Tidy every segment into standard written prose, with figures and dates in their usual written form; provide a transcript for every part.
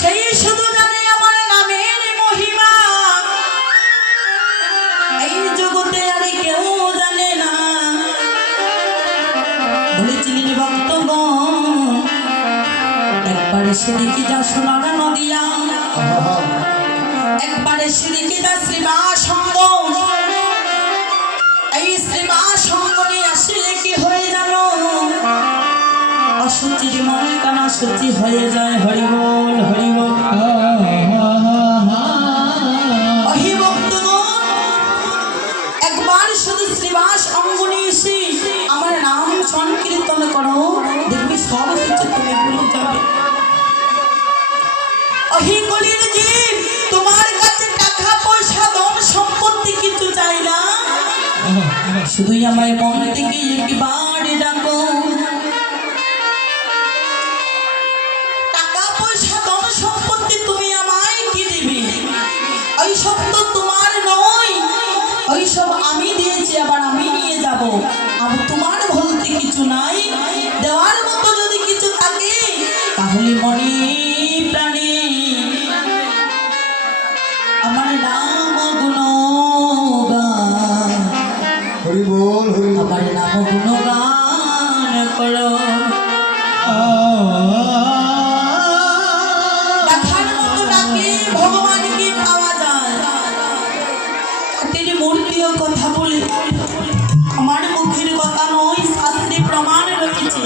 সেই শুধু জানে আমার নামের মহিমা, এই জগতে আর কেউ জানে না। বলেছিলেন ভক্তগণ একবারে সেদিকে যা সোনার নদিয়া, একবারে সেদিকে যা শ্রীমা সঙ্গ। এই শ্রীমা সঙ্গনে আসলে কি হয়ে জানো, অসুচির মন কানা সত্যি হয়ে যায়। হরিবল হরিবল। একবার শুধু শ্রীবাস অঙ্গনে এসে আমার নাম সংকীর্তন করো, দেখবি সব কিছু তুমি ভুলে যাবে। অহিকলির জীব তোমার কাছে টাকা পয়সা ধন সম্পত্তি কিছু চাই না, শুধুই আমায় মন থেকে একবার ডাকো। টাকা পয়সা ধন সম্পত্তি তুমি আমায় কি দিবে, ওই সব তো তোমার নয়, ওই সব আমি দিয়েছি আবার আমি নিয়ে যাব। আর তোমার বলতে কিছু নাই, দেওয়ার মতো যদি কিছু থাকে তাহলে মনে প্রাণে আমার নাম গুণগান, আমার নাম গুণগান করো। দেখার মতো ডাকে ভগবানকে পাওয়া যায়। তিনি মূর্তিও কথা বলে, আমার মুখের কথা নয়, শাস্ত্রে প্রমাণ রয়েছে।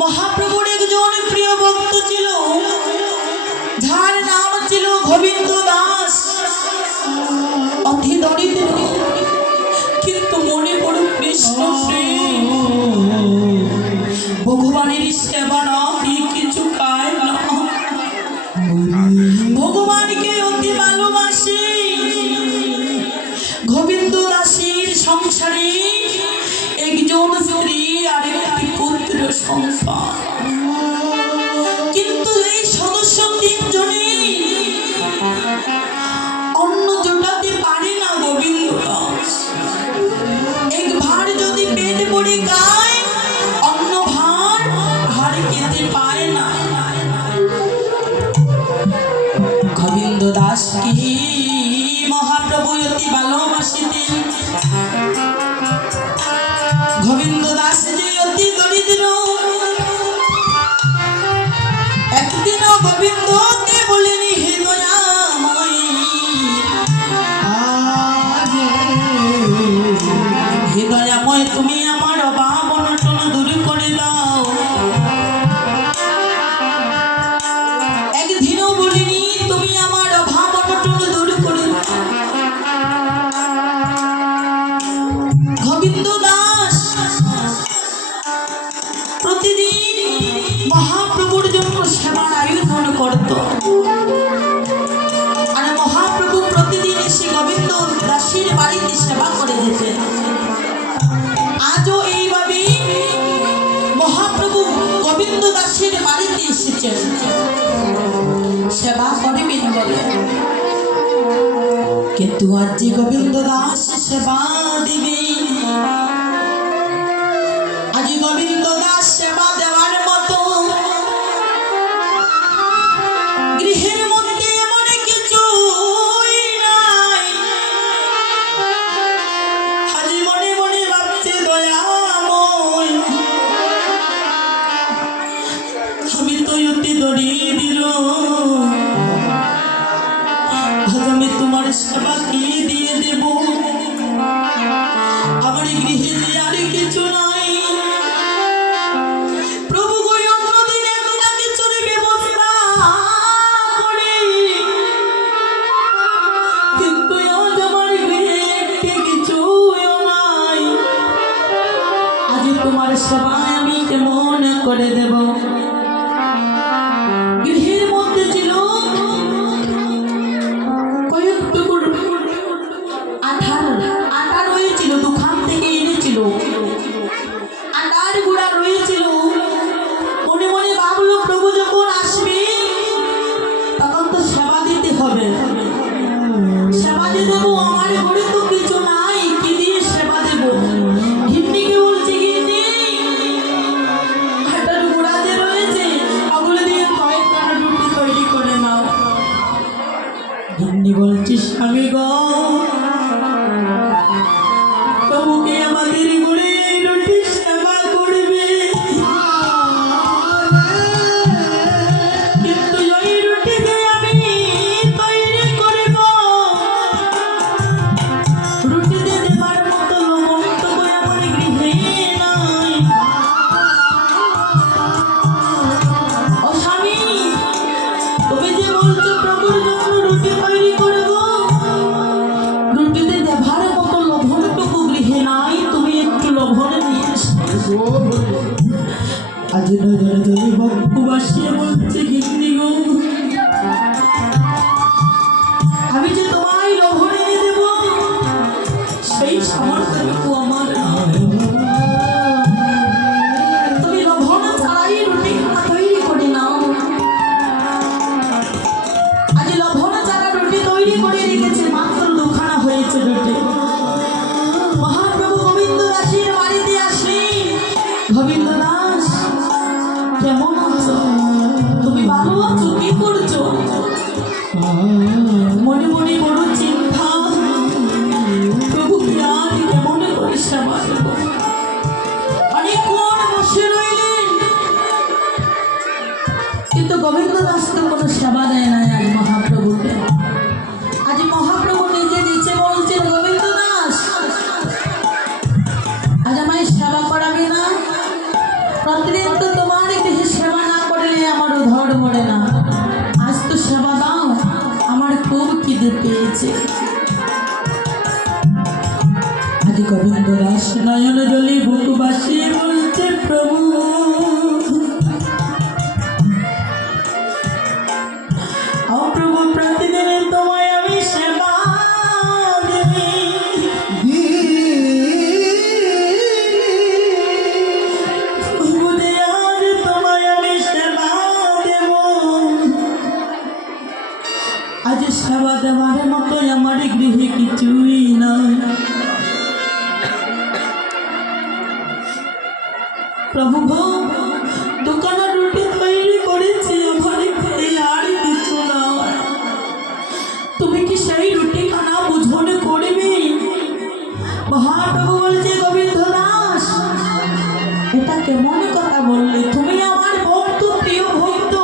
মহাপ্রভুর একজন প্রিয় ভক্ত ছিল, যার নাম ছিল গোবিন্দ দাস। অতি দরিদ্র কিন্তু মনে বড় কৃষ্ণ প্রেম, ভগবানের সেবা না কিছু খায় না, ভগবানকে অতি ভালোবাসে। গোবিন্দ দাসের সংসারে একজন স্ত্রী আর একটি পুত্র সংসার, কিন্তু এই সদস্য তিনজনে অন্ন জোটাতে পারে না। গোবিন্দ দাস এক ভার যদি পেট ভরে খায়, অন্য ভার হাড়ে খেতে পায় না। গোবিন্দ দাসকে মহাপ্রভু অতি ভালোবাসিতেন। গোবিন্দ দাস যে অতি দরিদ্র, একদিনও গোবিন্দকে বলেনি হে দয়াময়, হে দয়াময় তুমি আমার অভাব অনটন দূর করে দাও। একদিনও বলিনি তুমি আমার অভাব অনটন দূর করে দাও। গোবিন্দ দাস প্রতিদিন মহাপ্রভুর জন্য সেবার আয়োজন করত, আর মহাপ্রভু প্রতিদিন এসে গোবিন্দ দাসের বাড়িতে সেবা করে যেতেন। আজও এইভাবে মহাপ্রভু গোবিন্দ দাসের বাড়িতে এসেছেন, সেবা করবেন বলে। কিন্তু আজ যে গোবিন্দ দাস সেবা দিবে, আজ গোবিন্দ দাস সেবা দেওয়ার মতো গৃহের মধ্যে এমন কিছু নাই। আজ মনে মনে ভাবছে দয়াময়, আমি তো অতি দরিদ্র, আজ আমি তোমার সেবা কি দিয়ে দেব, আমার গৃহে যে আর কিছু নাই। প্রভু গো অন্যদিন একটা কিছুর ব্যবস্থা করে, কিন্তু আজ আমার গৃহে একটি কিছুও নাই। আজ তোমার সেবায় আমি কেমন করে দেব। গৃহের মধ্যে ছিল কয়েক টুকরো আটা রয়েছিল, দোকান থেকে এনেছিল, আটার গুঁড়া রয়েছিল। মনে মনে ভাবলো প্রভু যখন আসবে তখন তো সেবা দিতে হবে, সেবা দিয়ে দেবো, আমার ঘরে তো কিছু নাই, কি দিয়ে সেবা দেবো। ঘিন্নিকে বলছে, ঘিন্নি আটার গুঁড়া গিন্নি বলছে স্বামী গো, প্রভুকে আমাদের ঘরে এই রুটি সেবা করবে, কিন্তু ওই রুটিতে আমি তৈরি করব, রুটিতে দেবার মতো লবণটুকু আমার গৃহে নাই। ও স্বামী, তুমি যে বলছো প্রভুর জন্য রুটি তৈরি করব, রুটিতে দেবার মতো লবণটুকু গৃহে নাই, তুমি একটু লবণ নিয়ে এসো। আজ নজরে যদি ভক্ত বাসিয়ে বলছে গিন্নি গো, আমি যে তোমায় লবণ এনে দেব সেই সামর্থ্যটুকু আমার নাই। তুমি লবণ ছাড়াই রুটি তৈরি করে নাও। আজ লবণ ছাড়া রুটি তৈরি করে রেখেছে, মাত্র দুখানা হয়েছে রুটি। মহাপ্রভু গোবিন্দ দাসের বাড়িতে আসি, গোবিন্দ দাস কেমন আছো? তুমি ভালো আছো? কি করছো? মনে মনে বড় চিন্তা, প্রভুকে আর কেমন করে সেবা দেব। অনেকক্ষণ বসে রইলেন, কিন্তু গোবিন্দ দাস তো কোনো সেবা দেয় না আজ মহাপ্রভুকে। আজ মহাপ্রভু নিজে নিচে বলছেন, গোবিন্দ দাস আজ আমায় সেবা করাবে না? প্রতিদিন তো তোমার গৃহে সেবা না করলে আমার ধর মরে না, আজ তো সেবা দাও, আমার খুব খিদে পেয়েছে। আজ গোবিন্দ দাস নয়ন জলে বুক বাসিয়ে বলছে, প্রভু ও প্রভু, প্রতিদিন তোমায় আমি সেবা দেবি, প্রভু যে আজ তোমায় আমি সেবা দেব, আজ সেবা দেওয়ার মতো আমার গৃহে কিছুই নাই। প্রভু গো, দোকানে রুটি তৈরি করেছি, আমার ঘরে আর কিছু নয়, তুমি কি সেই রুটি খানা বুঝন করবে? মহাপ্রভু বলছে, গোবিন্দ দাস এটা কেমন কথা বললে? তুমি আমার ভক্ত, প্রিয় ভক্ত,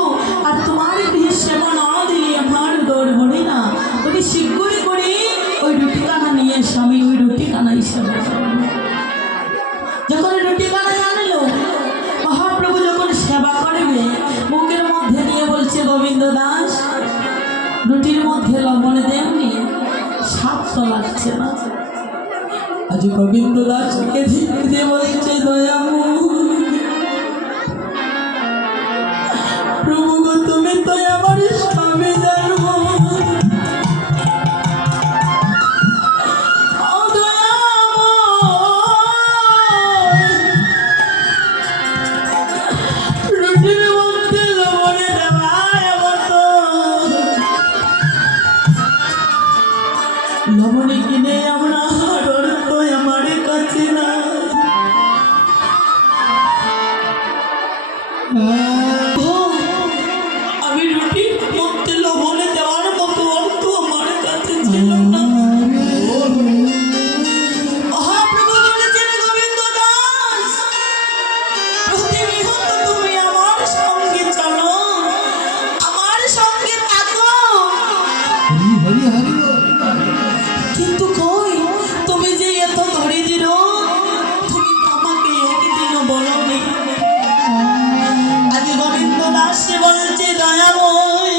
আর তোমার গৃহে সেবা না দিলে আমার দৌড় ভরে না। তুমি শীঘ্রই করে ওই রুটি খানা নিয়ে এসো, আমি ওই রুটি খানাই সেবা করব। যখন রুটি খানা আনলো, মহাপ্রভু যখন সেবা করবে, মুখের মধ্যে নিয়ে বলছে, গোবিন্দ দাস রুটির মধ্যে লবণ দেননি, স্বাদ তো লাগছে না। আজ গোবিন্দ দাসকে দিয়ে বলছে, দয়ামু প্রভু গো, তুমি তো আমার স্বামী জানো, রুটির মধ্যে লবণে দেওয়ার মতো লবণে কিনে আমরা অর্থ আমার কাছে না। আমি রুটির মধ্যে লবণে দেওয়ার মতো অর্থ আমার কাছে ছিল না। মহাপ্রভু বলেছেন, গোবিন্দ দাস প্রতিনিয়ত তুমি আমার সঙ্গে চলো, আমার সঙ্গে থাকো, কিন্তু কই তুমি যে এত ধরে দিল, তুমি তো আমাকে একদিনও বলোনি। আজ গোবিন্দ দাস বলছে, দয়াময়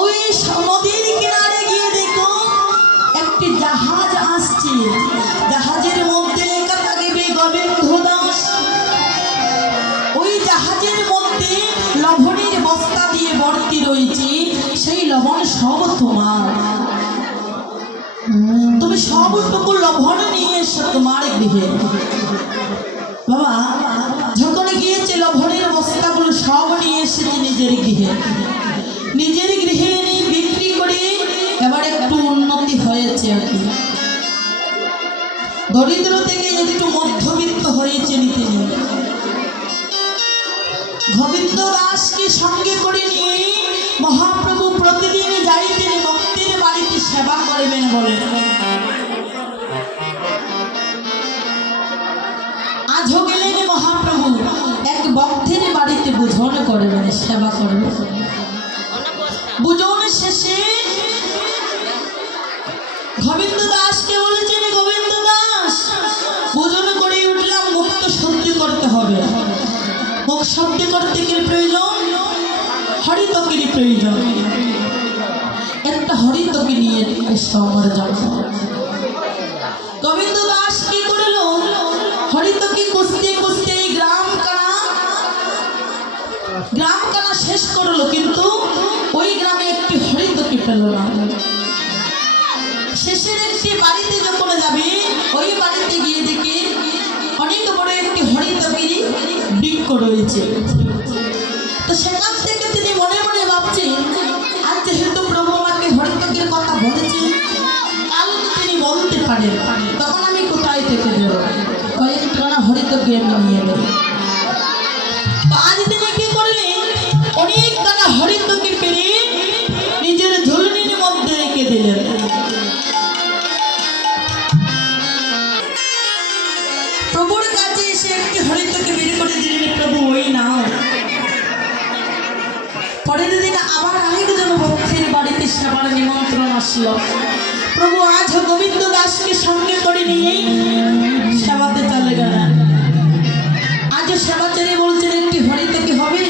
ওই নদীর কিনারে গিয়ে দেখো একটি জাহাজ আসছে, জাহাজের মধ্যে লেখা থাকবে গোবিন্দ দাস। ওই জাহাজের মধ্যে লবণের বস্তা দিয়ে ভর্তি রয়েছে, সেই লবণ সব তোমার। তুমি সবটুকু লবণ নিয়ে এসো তোমার গৃহে। বাবা যখন গিয়েছে লবণের বস্তাগুলো সব নিয়ে এসেছে নিজের গৃহে। নিজের গৃহে নিয়ে বিক্রি করে এবার একটু উন্নতি হয়েছে আর কি। দরিদ্র থেকে একটু মধ্যবিত্ত হয়েছে নিতে নিয়ে। গোবিন্দ দাসকে সঙ্গে করে নিয়ে মহাপ্রভু প্রতিদিন যাইতেন ভক্তের বাড়িতে সেবা করবেন বলে। আজও গেলেন মহাপ্রভু এক ভক্তের বাড়িতে ভোজন করবেন, সেবা করবেন। ভোজন শেষে গোবিন্দ দাসকে বলেছেন, গোবিন্দ দাস ভোজন করে উঠলাম, মুখ তো শুদ্ধ করতে হবে। মুখ শুদ্ধ করতে কি প্রয়োজন? হরিতকেরই প্রয়োজন। একটা হরিতকে নিয়ে এসো আমার জন্য। গোবিন্দ দাস কি করল? হরিতকে খুঁজতে খুঁজতে গ্রাম কানা শেষ করলো, কিন্তু ওই গ্রামে একটি হরিতকে পেল না। শেষের একটি বাড়িতে যখন যাবে, ওই বাড়িতে গিয়ে দেখে অনেক বড় একটি হরিতকেরই বৃক্ষ রয়েছে। তো সেখান থেকে তিনি মনে মনে ভাবছেন, আজ যেহেতু প্রভু আমাকে হরিতকের কথা বলেছেন, কাল তো তিনি বলতে পারেন, তখন আমি কোথায় থেকে দেব? কয়েকটা হরিতকে আমি নিয়ে নেব। আজ তিনি কি করলেন? অনেক টাকা হরিতকে পেরে নিজের ঝুলনির মধ্যে রেখে দিলেন। প্রভুর কাছে এসে একটি হরিতকে বের করে দিলেন, প্রভু ওই নাও। পরের দিন আবার আরেকজন ভক্তের বাড়িতে সেবার নিমন্ত্রণ আসলো। প্রভু আজ গোবিন্দ দাসকে সঙ্গে করে নিয়ে সেবাতে চলে গেলেন। আজ সেবাচারী বলছেন একটি হরিতকে হবে,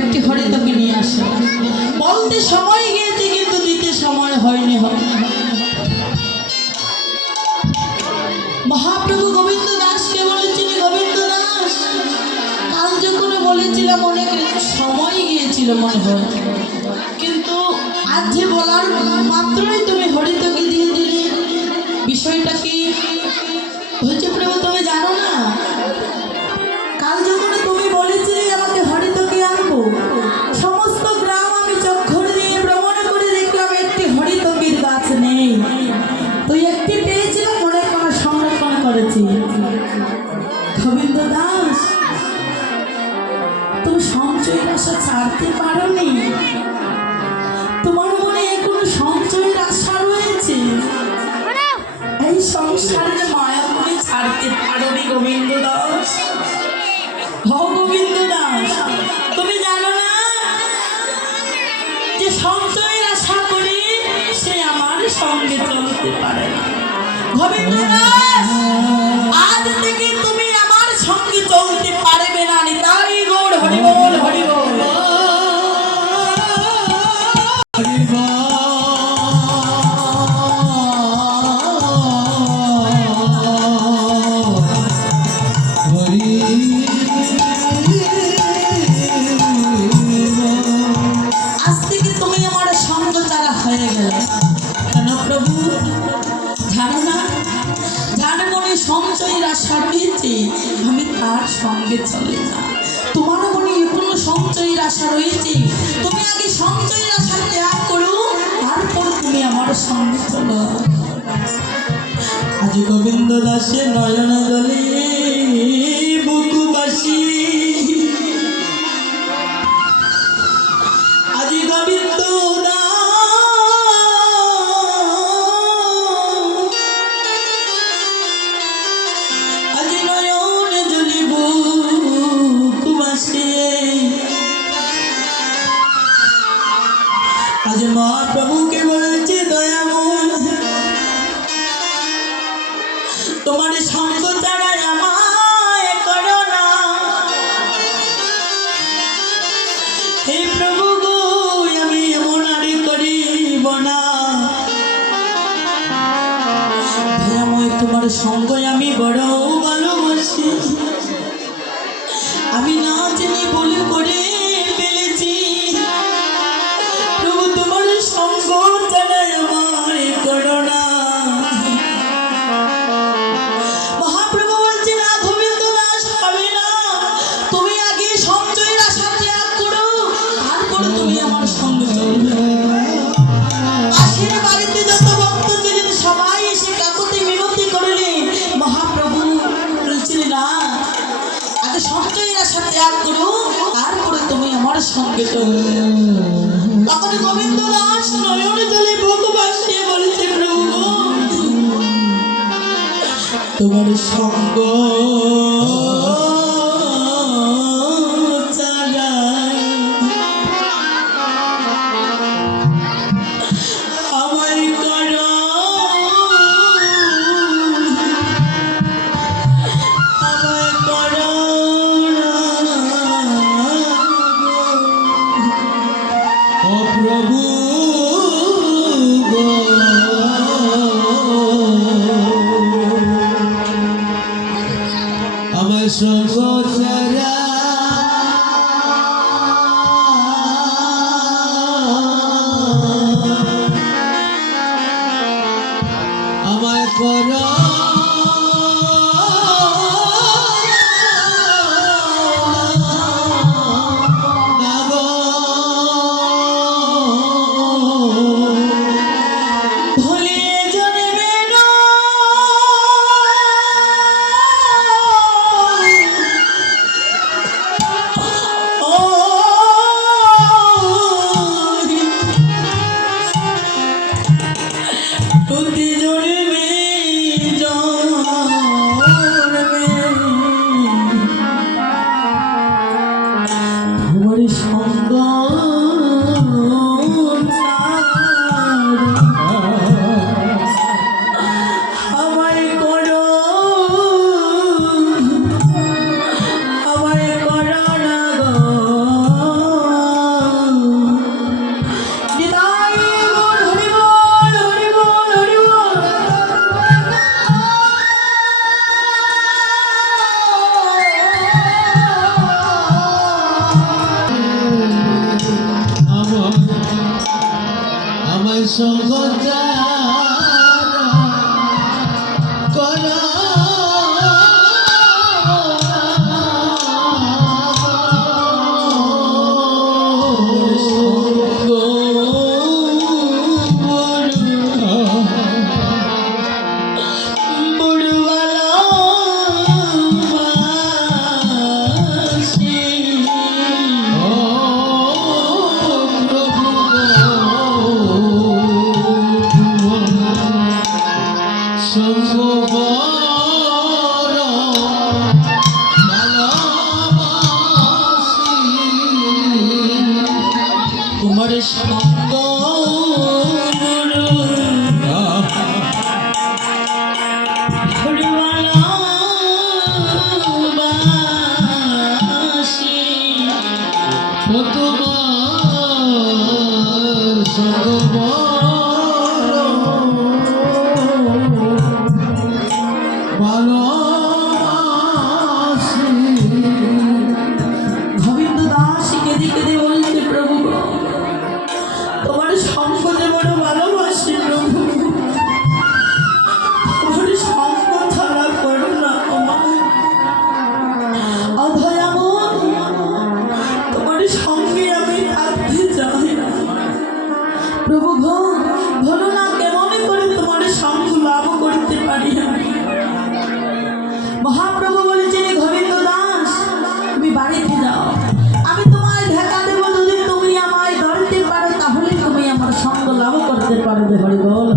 একটি হরিতকে নিয়ে আসে। বলতে সময় গিয়েছে কিন্তু দিতে সময় হয়নি। মহাপ্রভু গোবিন্দ দাসকে বলেছেন, গোবিন্দ দাস কাল যখন বলেছিলাম অনেক সময় গিয়েছিল মনে হয়, কিন্তু আজ যে বলার মাত্রই তুমি হরিতকে দিয়ে দিলে, বিষয়টা কি হয়েছে প্রভু তুমি জানো না? কাল যখন তুমি বলেছিলে আমাকে হরিতকে আনবো, সমস্ত গ্রাম আমি চক্ষর দিয়ে ভ্রমণ করে দেখলাম একটি হরিতকের গাছ নেই। তো একটি পেয়েছিলাম, মনে করা সংরক্ষণ করেছি। গোবিন্দ দাস তুমি সঞ্চয়ের আশা ছাড়তে পারোনি, তোমার মনে এখনো সঞ্চয়ের আশা রয়েছে। এই সংসারের মায়া তুমি ছাড়তে পারোনি গোবিন্দ দাস। গোবিন্দ দাস তুমি জানো না যে সঞ্চয়ের আশা করে সে আমার সঙ্গে চলতে পারে না। গোবিন্দ দাস আজ থেকে তুমি আমার সঙ্গে চলতে পারবে না। নিতাই গৌর হরি বল, হরি বল। সঞ্চয়ের আশা রয়েছে, আমি তার সঙ্গে চলে না। তোমার মনে এখনো সঞ্চয়ের আশা রয়েছে, তুমি আগে সঞ্চয়ের আশা ত্যাগ করো, তারপর তুমি আমার সঙ্গে চলো। আজ গোবিন্দ দাসের নয়ন জলে বুকুবাসী, আজ গোবিন্দ আজ মহাপ্রভুকে বলেছে, দয়াময় তোমার সঙ্গ ছাড়া আমায় করো না। হে প্রভু গো করে তুমি আমার সঙ্গে চলবে। পাশের বাড়িতে যত ভক্ত ছিলেন সবাই এসে কাকুতি মিনতি করলেন। মহাপ্রভু বলছিলেন না, আগে সঞ্চয়ের আশা ত্যাগ করো, তারপরে তুমি আমার সঙ্গে চলবে। তখন গোবিন্দ দাস নয়নে জলে বুক ভাসিয়ে বলেছে, প্রভু তোমার সঙ্গ ছাড়া আমায় করো, আমায় করো না ও প্রভু গো। আমার সঙ্গ ছাড়া আমায় করো না গো। ভুলে জন্মে না ও প্রতি জন্মে জন্মে তোমার সঙ্গ আমায় করো, আমায় করো না গো। নিতাই গৌর হরি বল, হরি বল, হরি বল। আমার সঙ্গ করো তোমার সঙ্গ গোবিন্দ দাস কেঁদে কেঁদে বলছে, প্রভু তোমার সঙ্গ যে বড় ভালোবাসি প্রভু, তোমার সঙ্গ ছাড়া করো না অধয়ামন, তোমার সঙ্গে আমি থাকতে চাই প্রভু গো। বলো না কেমন করে তোমার সঙ্গ লাভ করতে পারি আমি। মহাপ্রভু বলেছেন, গোবিন্দ দাস তুমি বাড়িতে যাও, আমি তোমায় দেখা দেবো, যদি তুমি আমায় ধরতে পারো তাহলে তুমি আমার সঙ্গ লাভ করতে পারবে। হরি বল।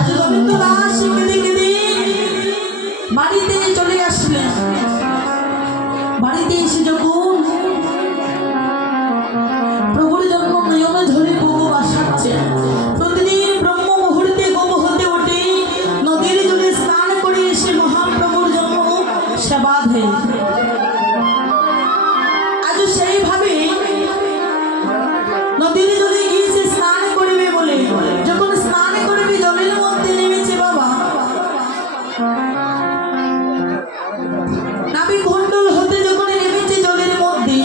আজ গোবিন্দ দাস কেঁদে কেঁদে বাড়িতে চলে আসলেন। বাড়িতে এসে যখন প্রভুর জন্য নয়নে ধরে গোগো বাসাচ্ছে, প্রতিদিন ব্রহ্ম মুহূর্তে গোগো হতে ওঠে নদীর জলে স্নান করে এসে মহাপ্রভুর জন্য সেবা দেয়। আজ সেইভাবে নদীর জলে গিয়েছে স্নান করবে বলে, যখন স্নান করবে জলের মধ্যে নেমেছে বাবা, নাভি কুণ্ডল হতে যখন নেমেছে জলের মধ্যে,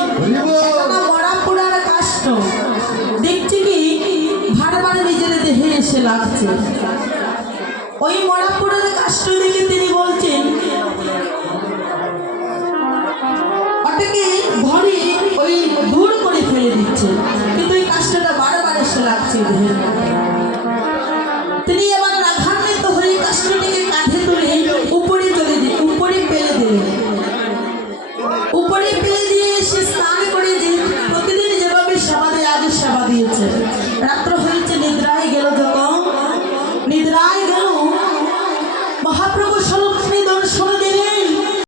মরা পোড়ার কাষ্ঠ দেখছে কি ভাড়বার নিজের দেহে এসে লাগছে। ওই মরা পোড়ার কাষ্ঠ দেখে তিনি বলছেন, ওটাকে ঘরে ওই হয়েছে, কিন্তু এই কাজটা বারবার এসে লাগছে দেহের মধ্যে।